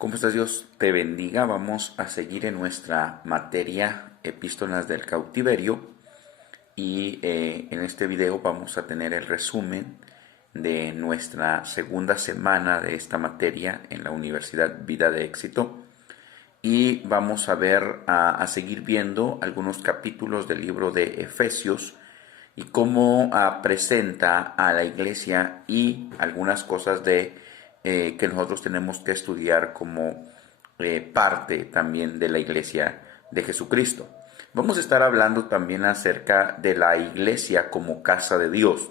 ¿Cómo estás? Dios te bendiga. Vamos a seguir en nuestra materia Epístolas del Cautiverio y en este video vamos a tener el resumen de nuestra segunda semana de esta materia en la Universidad Vida de Éxito y vamos a ver, a seguir viendo algunos capítulos del libro de Efesios y cómo presenta a la iglesia y algunas cosas que nosotros tenemos que estudiar como parte también de la iglesia de Jesucristo. Vamos a estar hablando también acerca de la iglesia como casa de Dios.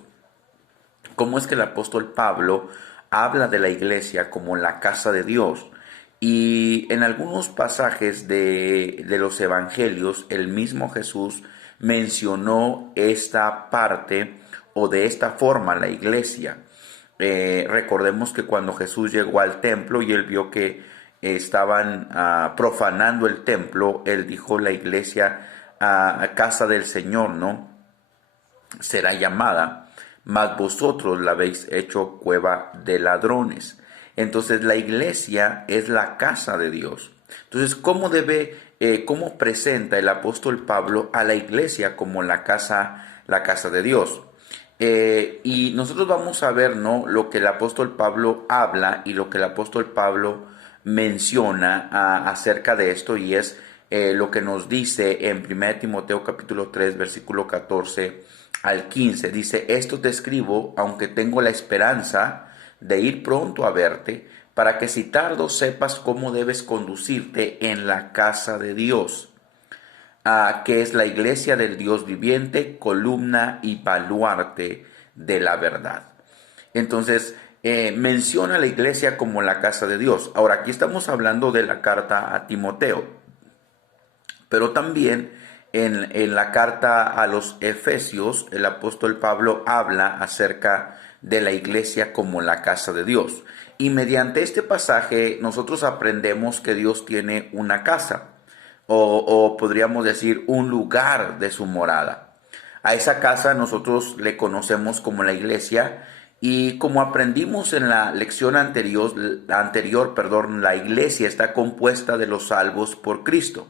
Cómo es que el apóstol Pablo habla de la iglesia como la casa de Dios. Y en algunos pasajes de los evangelios, el mismo Jesús mencionó esta parte o de esta forma la iglesia. Recordemos que cuando Jesús llegó al templo y él vio que estaban profanando el templo, él dijo: la iglesia, casa del Señor, ¿no?, será llamada, mas vosotros la habéis hecho cueva de ladrones. Entonces la iglesia es la casa de Dios. Entonces, ¿cómo presenta el apóstol Pablo a la iglesia como la casa de Dios? Y nosotros vamos a ver, ¿no?, lo que el apóstol Pablo habla y lo que el apóstol Pablo menciona acerca de esto, y es lo que nos dice en 1 Timoteo capítulo 3, versículo 14 al 15. Dice: esto te escribo, aunque tengo la esperanza de ir pronto a verte, para que si tardo sepas cómo debes conducirte en la casa de Dios, que es la iglesia del Dios viviente, columna y baluarte de la verdad. Entonces, menciona a la iglesia como la casa de Dios. Ahora, aquí estamos hablando de la carta a Timoteo, pero también en la carta a los Efesios, el apóstol Pablo habla acerca de la iglesia como la casa de Dios. Y mediante este pasaje nosotros aprendemos que Dios tiene una casa, o podríamos decir un lugar de su morada. A esa casa nosotros le conocemos como la iglesia, y como aprendimos en la lección anterior, la iglesia está compuesta de los salvos por Cristo.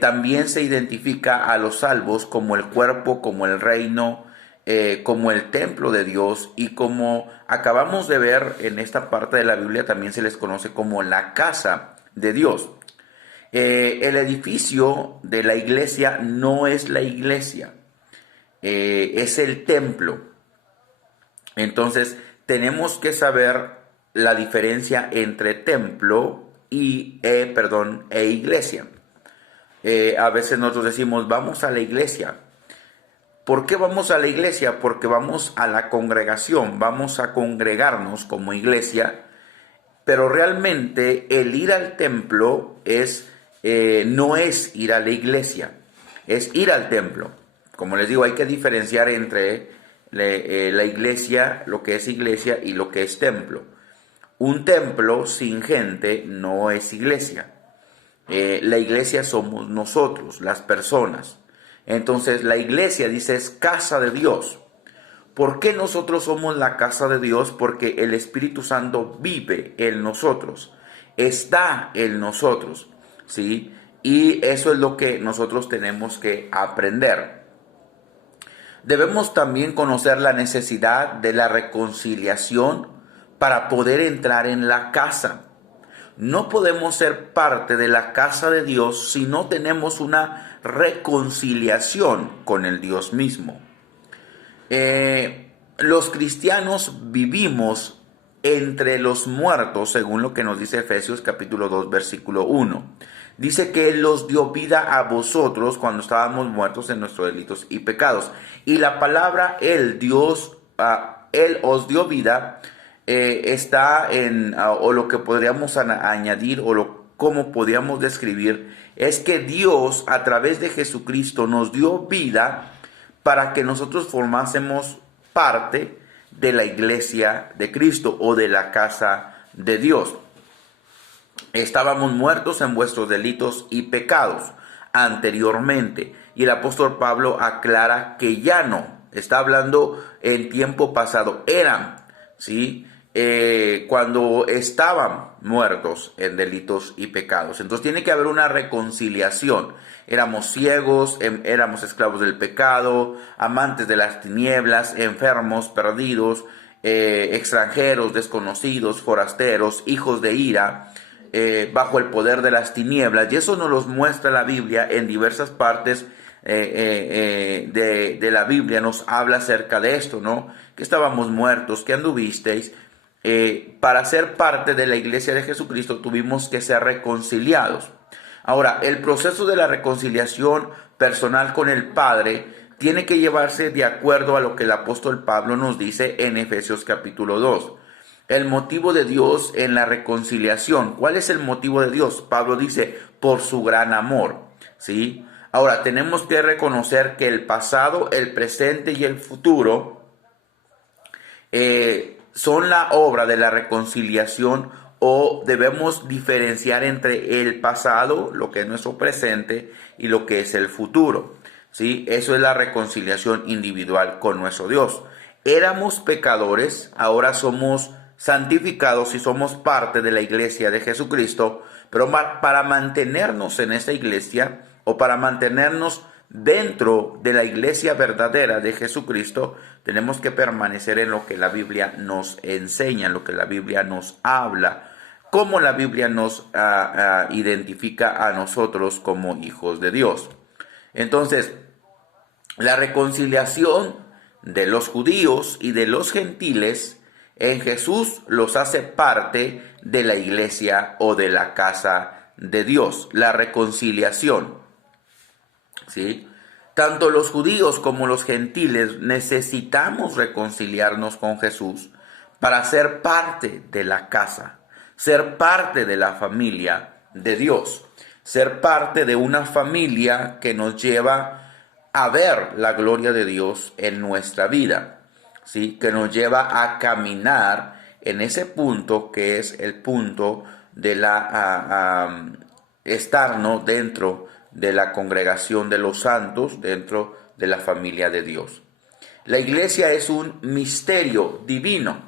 También se identifica a los salvos como el cuerpo, como el reino, como el templo de Dios, y como acabamos de ver en esta parte de la Biblia, también se les conoce como la casa de Dios. El edificio de la iglesia no es la iglesia, es el templo. Entonces tenemos que saber la diferencia entre templo e iglesia. A veces nosotros decimos: vamos a la iglesia. ¿Por qué vamos a la iglesia? Porque vamos a la congregación, vamos a congregarnos como iglesia, pero realmente el ir al templo no es ir a la iglesia, es ir al templo. Como les digo, hay que diferenciar entre la iglesia, lo que es iglesia, y lo que es templo. Un templo sin gente no es iglesia. La iglesia somos nosotros, las personas. Entonces la iglesia, dice, es casa de Dios. ¿Por qué nosotros somos la casa de Dios? Porque el Espíritu Santo vive en nosotros, está en nosotros, ¿sí? Y eso es lo que nosotros tenemos que aprender. Debemos también conocer la necesidad de la reconciliación para poder entrar en la casa. No podemos ser parte de la casa de Dios si no tenemos una reconciliación con el Dios mismo. Los cristianos vivimos entre los muertos, según lo que nos dice Efesios capítulo 2, versículo 1. Dice que Él los dio vida a vosotros cuando estábamos muertos en nuestros delitos y pecados. Y la palabra Él os dio vida, está o lo que podríamos añadir, cómo podríamos describir, es que Dios a través de Jesucristo nos dio vida para que nosotros formásemos parte de la iglesia de Cristo o de la casa de Dios. Estábamos muertos en vuestros delitos y pecados anteriormente, y el apóstol Pablo aclara que ya no, está hablando en tiempo pasado, eran, ¿sí?, cuando estaban muertos en delitos y pecados. Entonces tiene que haber una reconciliación. Éramos ciegos, éramos esclavos del pecado, amantes de las tinieblas, enfermos, perdidos, extranjeros, desconocidos, forasteros, hijos de ira, bajo el poder de las tinieblas. Y eso nos los muestra la Biblia en diversas partes de la Biblia. Nos habla acerca de esto, ¿no? Que estábamos muertos, que anduvisteis. Para ser parte de la iglesia de Jesucristo tuvimos que ser reconciliados. Ahora, el proceso de la reconciliación personal con el Padre tiene que llevarse de acuerdo a lo que el apóstol Pablo nos dice en Efesios capítulo 2. El motivo de Dios en la reconciliación. ¿Cuál es el motivo de Dios? Pablo dice, por su gran amor, ¿sí? Ahora, tenemos que reconocer que el pasado, el presente y el futuro son la obra de la reconciliación, o debemos diferenciar entre el pasado, lo que es nuestro presente, y lo que es el futuro, ¿sí? Eso es la reconciliación individual con nuestro Dios. Éramos pecadores, ahora somos santificados y somos parte de la iglesia de Jesucristo, pero para mantenernos en esta iglesia, o para mantenernos dentro de la iglesia verdadera de Jesucristo, tenemos que permanecer en lo que la Biblia nos enseña, en lo que la Biblia nos habla, cómo la Biblia nos identifica a nosotros como hijos de Dios. Entonces, la reconciliación de los judíos y de los gentiles en Jesús los hace parte de la iglesia o de la casa de Dios. La reconciliación, ¿sí? Tanto los judíos como los gentiles necesitamos reconciliarnos con Jesús para ser parte de la casa, ser parte de la familia de Dios, ser parte de una familia que nos lleva a ver la gloria de Dios en nuestra vida, ¿sí? Que nos lleva a caminar en ese punto que es el punto de estarnos dentro de la congregación de los santos, dentro de la familia de Dios. La iglesia es un misterio divino.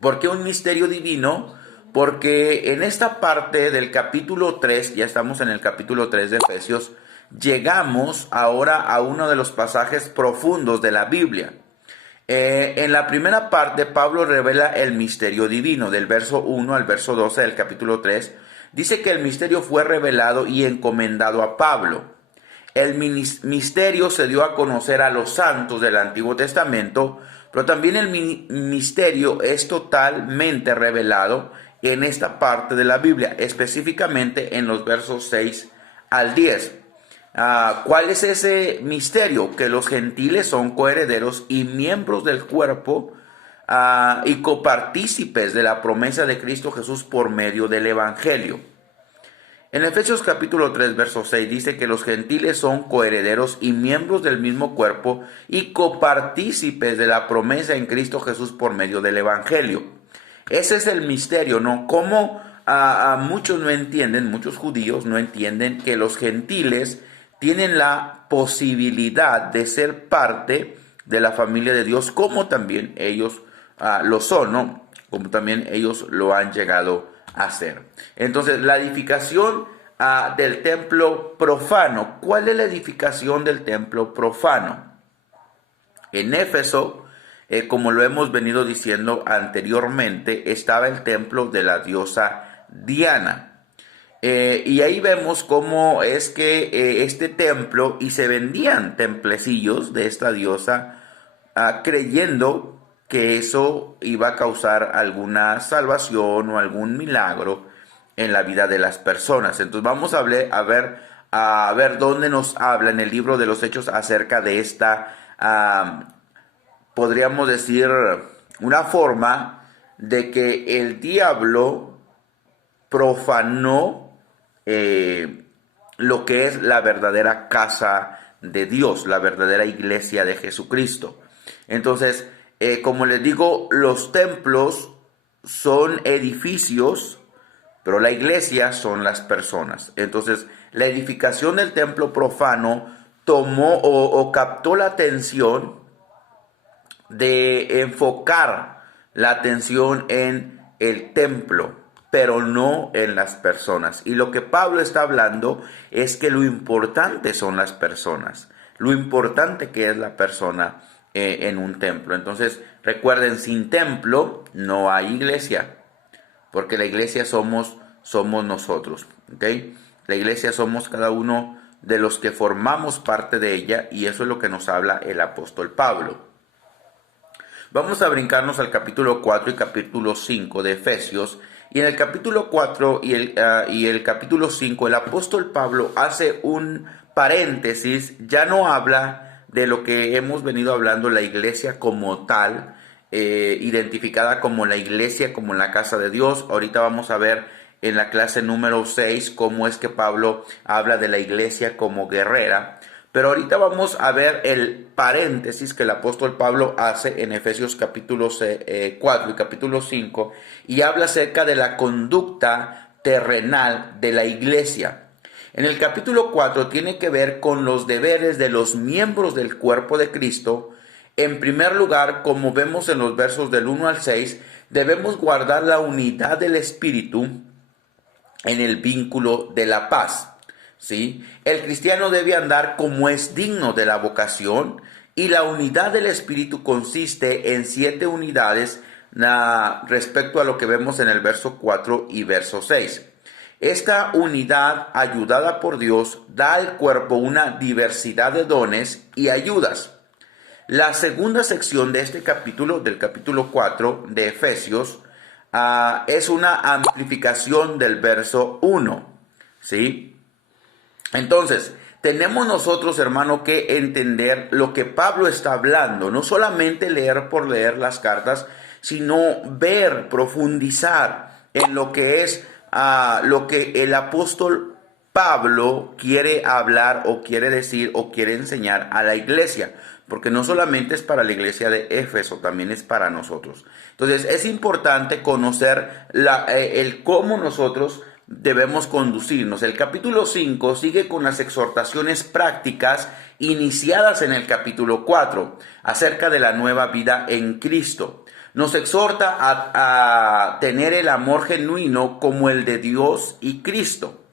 ¿Por qué un misterio divino? Porque en esta parte del capítulo 3, ya estamos en el capítulo 3 de Efesios, llegamos ahora a uno de los pasajes profundos de la Biblia. En la primera parte, Pablo revela el misterio divino, del verso 1 al verso 12 del capítulo 3. Dice que el misterio fue revelado y encomendado a Pablo. El misterio se dio a conocer a los santos del Antiguo Testamento, pero también el misterio es totalmente revelado en esta parte de la Biblia, específicamente en los versos 6 al 10. ¿Cuál es ese misterio? Que los gentiles son coherederos y miembros del cuerpo y copartícipes de la promesa de Cristo Jesús por medio del Evangelio. En Efesios capítulo 3, verso 6 dice que los gentiles son coherederos y miembros del mismo cuerpo y copartícipes de la promesa en Cristo Jesús por medio del Evangelio. Ese es el misterio, ¿no? Como muchos no entienden, muchos judíos no entienden que los gentiles tienen la posibilidad de ser parte de la familia de Dios, como también ellos lo son, ¿no? Como también ellos lo han llegado a ser. Entonces, la edificación del templo profano. ¿Cuál es la edificación del templo profano? En Éfeso, como lo hemos venido diciendo anteriormente, estaba el templo de la diosa Diana. Y ahí vemos cómo es que este templo, y se vendían templecillos de esta diosa, creyendo que eso iba a causar alguna salvación o algún milagro en la vida de las personas. Entonces vamos a ver dónde nos habla en el libro de los Hechos acerca de esta, podríamos decir, una forma de que el diablo profanó lo que es la verdadera casa de Dios, la verdadera iglesia de Jesucristo. Entonces, como les digo, los templos son edificios, pero la iglesia son las personas. Entonces, la edificación del templo profano tomó o captó la atención de enfocar la atención en el templo, pero no en las personas. Y lo que Pablo está hablando es que lo importante son las personas, lo importante que es la persona en un templo. Entonces, recuerden, sin templo no hay iglesia, porque la iglesia somos nosotros, ¿ok? La iglesia somos cada uno de los que formamos parte de ella, y eso es lo que nos habla el apóstol Pablo. Vamos a brincarnos al capítulo 4 y capítulo 5 de Efesios. Y en el capítulo 4 y el capítulo 5, el apóstol Pablo hace un paréntesis, ya no habla de lo que hemos venido hablando, la iglesia como tal, identificada como la iglesia, como la casa de Dios. Ahorita vamos a ver en la clase número 6 cómo es que Pablo habla de la iglesia como guerrera. Pero ahorita vamos a ver el paréntesis que el apóstol Pablo hace en Efesios capítulo 4 y capítulo 5, y habla acerca de la conducta terrenal de la iglesia. En el capítulo 4 tiene que ver con los deberes de los miembros del cuerpo de Cristo. En primer lugar, como vemos en los versos del 1 al 6, debemos guardar la unidad del Espíritu en el vínculo de la paz. ¿Sí? El cristiano debe andar como es digno de la vocación, y la unidad del Espíritu consiste en 7 unidades respecto a lo que vemos en el verso 4 y verso 6. Esta unidad, ayudada por Dios, da al cuerpo una diversidad de dones y ayudas. La segunda sección de este capítulo, del capítulo 4 de Efesios, es una amplificación del verso 1. ¿Sí? Entonces, tenemos nosotros, hermano, que entender lo que Pablo está hablando. No solamente leer por leer las cartas, sino ver, profundizar en lo que es lo que el apóstol Pablo quiere hablar o quiere decir o quiere enseñar a la iglesia. Porque no solamente es para la iglesia de Éfeso, también es para nosotros. Entonces, es importante conocer el cómo nosotros debemos conducirnos. El capítulo 5 sigue con las exhortaciones prácticas iniciadas en el capítulo 4 acerca de la nueva vida en Cristo. Nos exhorta a tener el amor genuino como el de Dios y Cristo.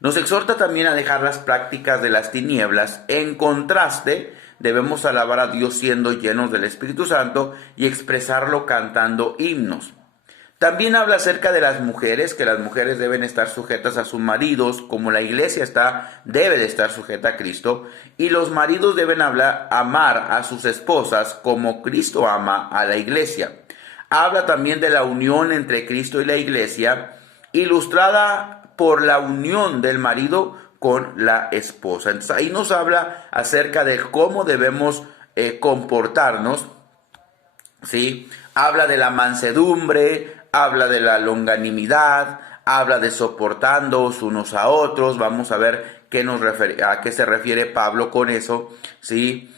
Nos exhorta también a dejar las prácticas de las tinieblas. En contraste, debemos alabar a Dios siendo llenos del Espíritu Santo y expresarlo cantando himnos. También habla acerca de las mujeres, que las mujeres deben estar sujetas a sus maridos, como la iglesia debe de estar sujeta a Cristo, y los maridos deben amar a sus esposas como Cristo ama a la iglesia. Habla también de la unión entre Cristo y la iglesia, ilustrada por la unión del marido con la esposa. Entonces ahí nos habla acerca de cómo debemos comportarnos, ¿sí? Habla de la mansedumbre, habla de la longanimidad, habla de soportándoos unos a otros. Vamos a ver a qué se refiere Pablo con eso, ¿sí?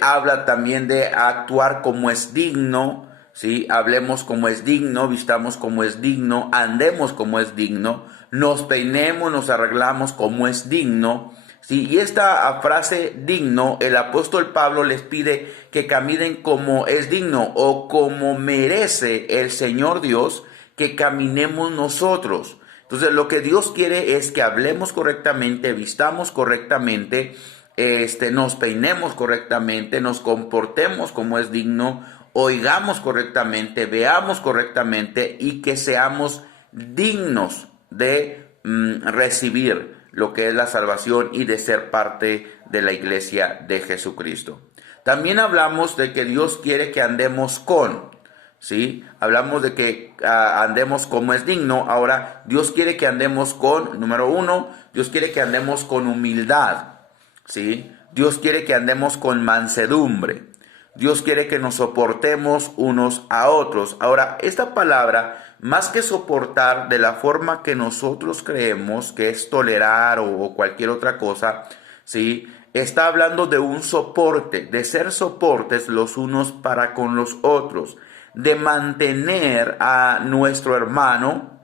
Habla también de actuar como es digno, ¿sí? Hablemos como es digno, vistamos como es digno, andemos como es digno, nos peinemos, nos arreglamos como es digno, ¿sí? Y esta frase digno, el apóstol Pablo les pide que caminen como es digno o como merece el Señor Dios que caminemos nosotros. Entonces lo que Dios quiere es que hablemos correctamente, vistamos correctamente, nos peinemos correctamente, nos comportemos como es digno, oigamos correctamente, veamos correctamente, y que seamos dignos de recibir lo que es la salvación y de ser parte de la iglesia de Jesucristo. También hablamos de que Dios quiere que andemos ¿sí? Hablamos de que andemos como es digno. Ahora, Dios quiere que andemos número 1, Dios quiere que andemos con humildad, ¿sí? Dios quiere que andemos con mansedumbre. Dios quiere que nos soportemos unos a otros. Ahora, esta palabra, más que soportar de la forma que nosotros creemos que es tolerar o cualquier otra cosa, ¿sí? Está hablando de un soporte, de ser soportes los unos para con los otros, de mantener a nuestro hermano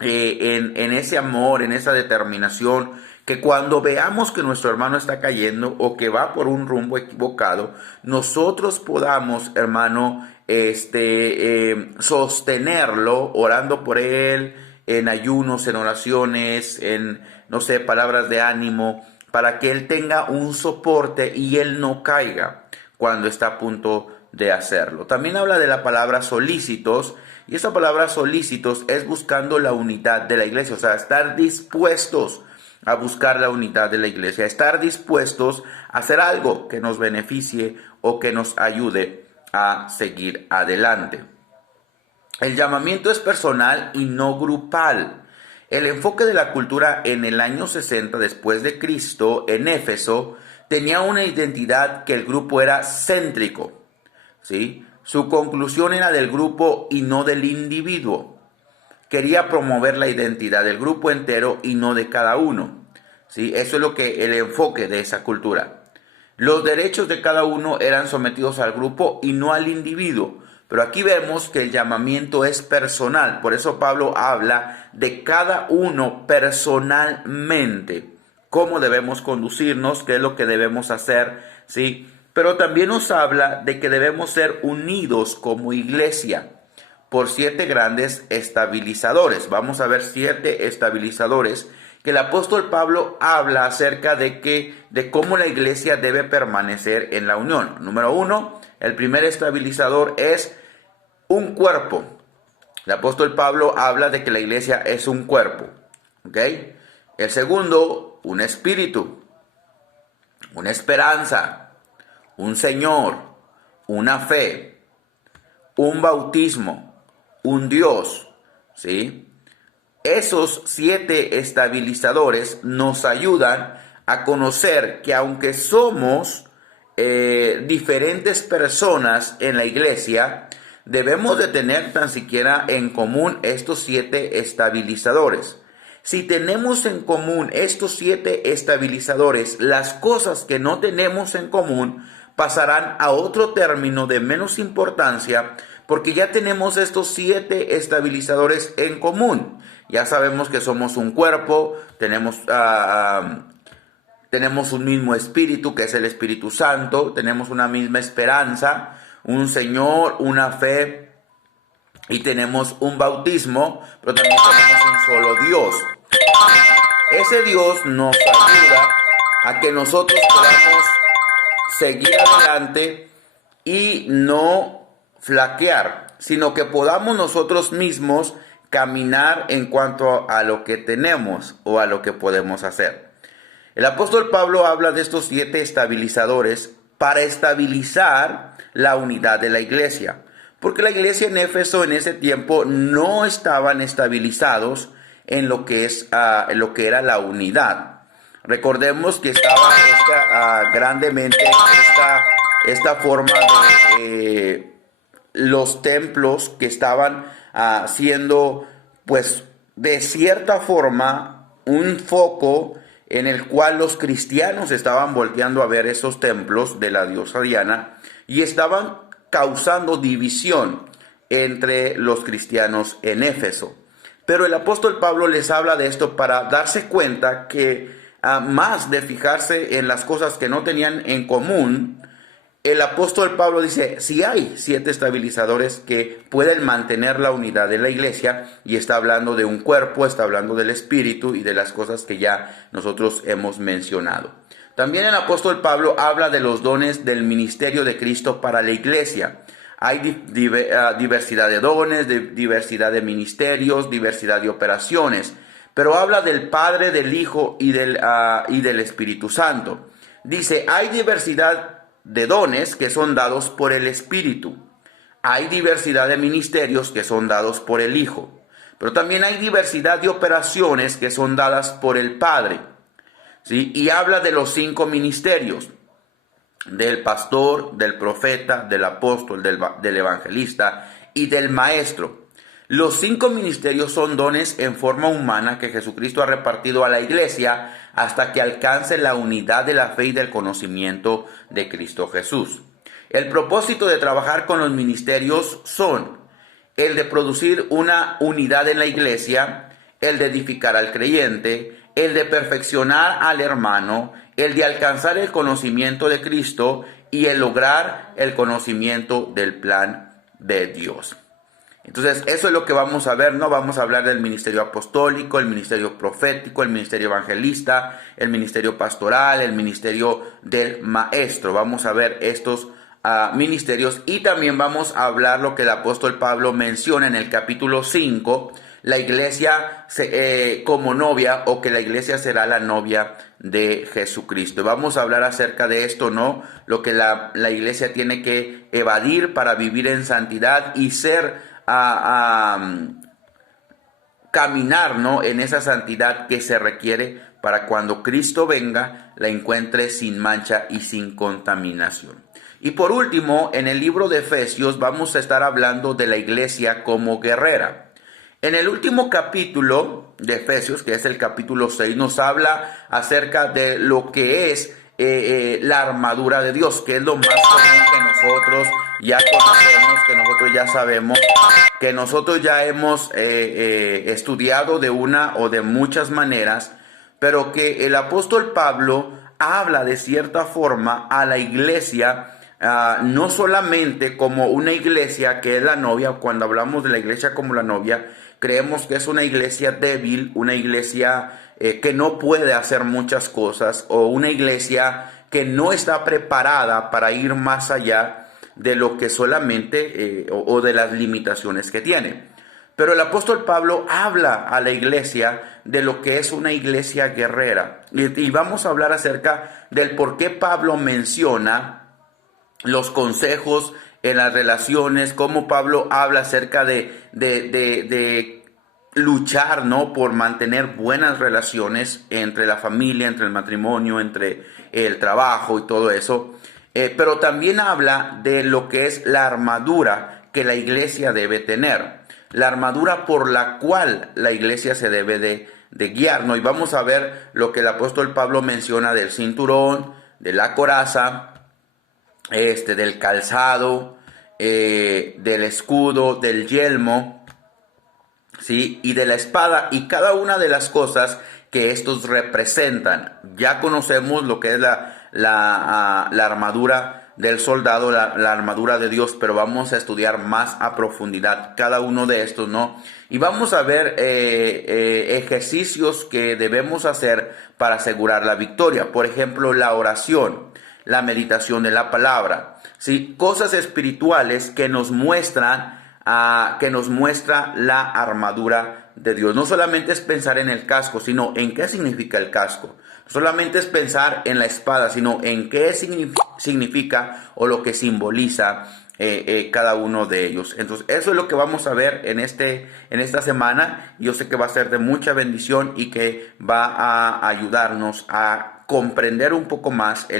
en ese amor, en esa determinación que cuando veamos que nuestro hermano está cayendo o que va por un rumbo equivocado, nosotros podamos, hermano, sostenerlo orando por él, en ayunos, en oraciones, en, no sé, palabras de ánimo, para que él tenga un soporte y él no caiga cuando está a punto de hacerlo. También habla de la palabra solícitos, y esa palabra solícitos es buscando la unidad de la iglesia, o sea, estar dispuestos a buscar la unidad de la iglesia, estar dispuestos a hacer algo que nos beneficie o que nos ayude a seguir adelante. El llamamiento es personal y no grupal. El enfoque de la cultura en el año 60 después de Cristo en Éfeso tenía una identidad que el grupo era céntrico, ¿sí? Su conclusión era del grupo y no del individuo. Quería promover la identidad del grupo entero y no de cada uno, ¿sí? Eso es lo que el enfoque de esa cultura. Los derechos de cada uno eran sometidos al grupo y no al individuo. Pero aquí vemos que el llamamiento es personal. Por eso Pablo habla de cada uno personalmente. Cómo debemos conducirnos, qué es lo que debemos hacer, ¿sí? Pero también nos habla de que debemos ser unidos como iglesia por 7 grandes estabilizadores. Vamos a ver 7 estabilizadores que el apóstol Pablo habla acerca de cómo la iglesia debe permanecer en la unión. Número 1, el primer estabilizador es un cuerpo. El apóstol Pablo habla de que la iglesia es un cuerpo, ¿ok? El segundo, un espíritu, una esperanza, un Señor, una fe, un bautismo, un Dios, ¿sí? Esos 7 estabilizadores nos ayudan a conocer que aunque somos diferentes personas en la iglesia, debemos de tener tan siquiera en común estos 7 estabilizadores. Si tenemos en común estos 7 estabilizadores, las cosas que no tenemos en común pasarán a otro término de menos importancia, porque ya tenemos estos 7 estabilizadores en común. Ya sabemos que somos un cuerpo, tenemos un mismo espíritu, que es el Espíritu Santo, tenemos una misma esperanza, un Señor, una fe, y tenemos un bautismo, pero también tenemos un solo Dios. Ese Dios nos ayuda a que nosotros podamos seguir adelante y no flaquear, sino que podamos nosotros mismos caminar en cuanto a lo que tenemos o a lo que podemos hacer. El apóstol Pablo habla de estos 7 estabilizadores para estabilizar la unidad de la iglesia, porque la iglesia en Éfeso en ese tiempo no estaban estabilizados en lo que era la unidad. Recordemos que estaba grandemente esta forma de los templos que estaban siendo, pues, de cierta forma, un foco en el cual los cristianos estaban volteando a ver esos templos de la diosa Diana y estaban causando división entre los cristianos en Éfeso. Pero el apóstol Pablo les habla de esto para darse cuenta que más de fijarse en las cosas que no tenían en común, el apóstol Pablo dice, si hay 7 estabilizadores que pueden mantener la unidad de la iglesia, y está hablando de un cuerpo, está hablando del espíritu y de las cosas que ya nosotros hemos mencionado. También el apóstol Pablo habla de los dones del ministerio de Cristo para la iglesia. Hay diversidad de dones, diversidad de ministerios, diversidad de operaciones, pero habla del Padre, del Hijo y del Espíritu Santo. Dice, hay diversidad de dones que son dados por el Espíritu. Hay diversidad de ministerios que son dados por el Hijo. Pero también hay diversidad de operaciones que son dadas por el Padre, ¿sí? Y habla de los 5 ministerios: del pastor, del profeta, del apóstol, del evangelista y del maestro. Los 5 ministerios son dones en forma humana que Jesucristo ha repartido a la iglesia hasta que alcance la unidad de la fe y del conocimiento de Cristo Jesús. El propósito de trabajar con los ministerios son el de producir una unidad en la iglesia, el de edificar al creyente, el de perfeccionar al hermano, el de alcanzar el conocimiento de Cristo y el lograr el conocimiento del plan de Dios. Entonces, eso es lo que vamos a ver, ¿no? Vamos a hablar del ministerio apostólico, el ministerio profético, el ministerio evangelista, el ministerio pastoral, el ministerio del maestro. Vamos a ver estos ministerios y también vamos a hablar lo que el apóstol Pablo menciona en el capítulo 5, la iglesia como novia, o que la iglesia será la novia de Jesucristo. Vamos a hablar acerca de esto, ¿no? Lo que la iglesia tiene que evadir para vivir en santidad y ser caminar, ¿no?, en esa santidad que se requiere para cuando Cristo venga la encuentre sin mancha y sin contaminación. Y por último, en el libro de Efesios vamos a estar hablando de la iglesia como guerrera. En el último capítulo de Efesios, que es el capítulo 6, nos habla acerca de lo que es la armadura de Dios, que es lo más común que nosotros ya conocemos, que nosotros ya sabemos, que nosotros ya hemos estudiado de una o de muchas maneras, pero que el apóstol Pablo habla de cierta forma a la iglesia, no solamente como una iglesia que es la novia. Cuando hablamos de la iglesia como la novia, creemos que es una iglesia débil, una iglesia que no puede hacer muchas cosas, o una iglesia que no está preparada para ir más allá de lo que solamente o de las limitaciones que tiene. Pero el apóstol Pablo habla a la iglesia de lo que es una iglesia guerrera. Y vamos a hablar acerca del por qué Pablo menciona los consejos en las relaciones, cómo Pablo habla acerca de luchar, ¿no?, por mantener buenas relaciones entre la familia, entre el matrimonio, entre el trabajo y todo eso. Pero también habla de lo que es la armadura que la iglesia debe tener, la armadura por la cual la iglesia se debe de guiar, ¿no? Y vamos a ver lo que el apóstol Pablo menciona del cinturón, de la coraza, del calzado, del escudo, del yelmo, ¿sí?, y de la espada, y cada una de las cosas que estos representan. Ya conocemos lo que es la armadura del soldado, la armadura de Dios, pero vamos a estudiar más a profundidad cada uno de estos, ¿no? Y vamos a ver ejercicios que debemos hacer para asegurar la victoria. Por ejemplo, la oración, la meditación de la palabra, ¿sí? Cosas espirituales que nos muestra la armadura de Dios. No solamente es pensar en el casco, sino en qué significa el casco. No solamente es pensar en la espada, sino en qué significa o lo que simboliza cada uno de ellos. Entonces, eso es lo que vamos a ver en esta semana. Yo sé que va a ser de mucha bendición y que va a ayudarnos a comprender un poco más el